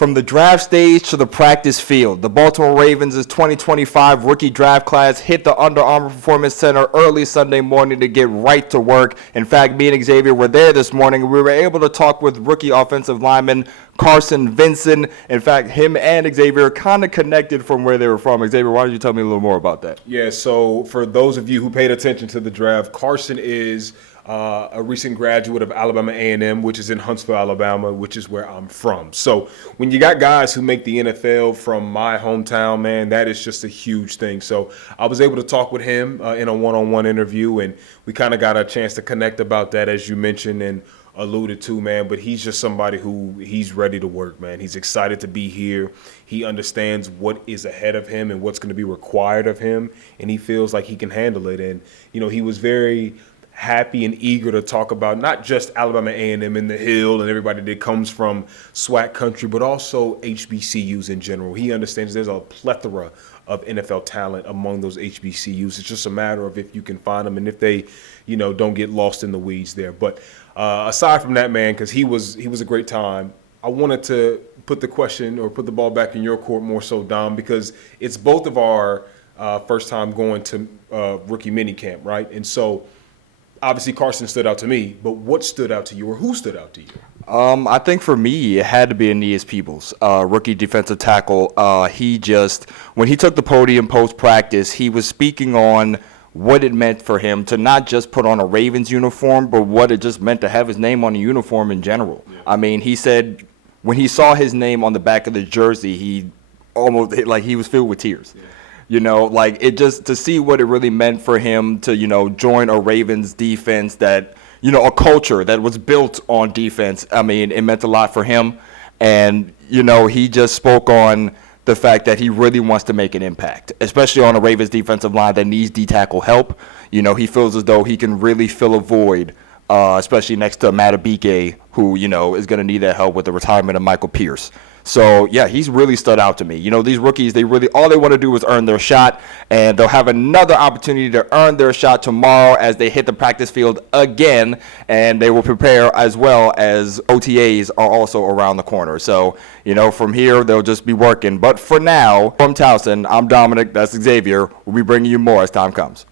From the draft stage to the practice field, the Baltimore Ravens' 2025 rookie draft class hit the Under Armour Performance Center early Sunday morning to get right to work. In fact, me and Xavier were there this morning. We were able to talk with rookie offensive lineman Carson Vincent. In fact, him and Xavier kind of connected from where they were from. Xavier, why don't you tell me a little more about that? Yeah, so for those of you who paid attention to the draft, Carson is a recent graduate of Alabama A&M, which is in Huntsville, Alabama, which is where I'm from. So when you got guys who make the NFL from my hometown, man, that is just a huge thing. So I was able to talk with him in a one-on-one interview, and we kind of got a chance to connect about that, as you mentioned and alluded to, man. But he's just somebody who he's ready to work, man. He's excited to be here. He understands what is ahead of him and what's going to be required of him, and he feels like he can handle it. And, you know, he was very happy and eager to talk about not just Alabama A&M in the Hill and everybody that comes from SWAC country, but also HBCUs in general. He understands there's a plethora of NFL talent among those HBCUs. It's just a matter of if you can find them and if they, you know, don't get lost in the weeds there. But aside from that, man, because he was a great time, I wanted to put the question or put the ball back in your court more so, Dom, because it's both of our first time going to rookie minicamp, right? And so obviously, Carson stood out to me, but what stood out to you, or who stood out to you? I think for me, it had to be Anias Peebles, rookie defensive tackle. When he took the podium post-practice, he was speaking on what it meant for him to not just put on a Ravens uniform, but what it just meant to have his name on a uniform in general. Yeah. I mean, he said when he saw his name on the back of the jersey, he was filled with tears. Yeah. You know, like it just to see what it really meant for him to, you know, join a Ravens defense that, you know, a culture that was built on defense. I mean, it meant a lot for him. And, you know, he just spoke on the fact that he really wants to make an impact, especially on a Ravens defensive line that needs D-tackle help. You know, he feels as though he can really fill a void, especially next to Matabike, who, you know, is going to need that help with the retirement of Michael Pierce. So, yeah, he's really stood out to me. You know, these rookies, all they want to do is earn their shot, and they'll have another opportunity to earn their shot tomorrow as they hit the practice field again, and they will prepare as well as OTAs are also around the corner. So, you know, from here, they'll just be working. But for now, from Towson, I'm Dominic, that's Xavier. We'll be bringing you more as time comes.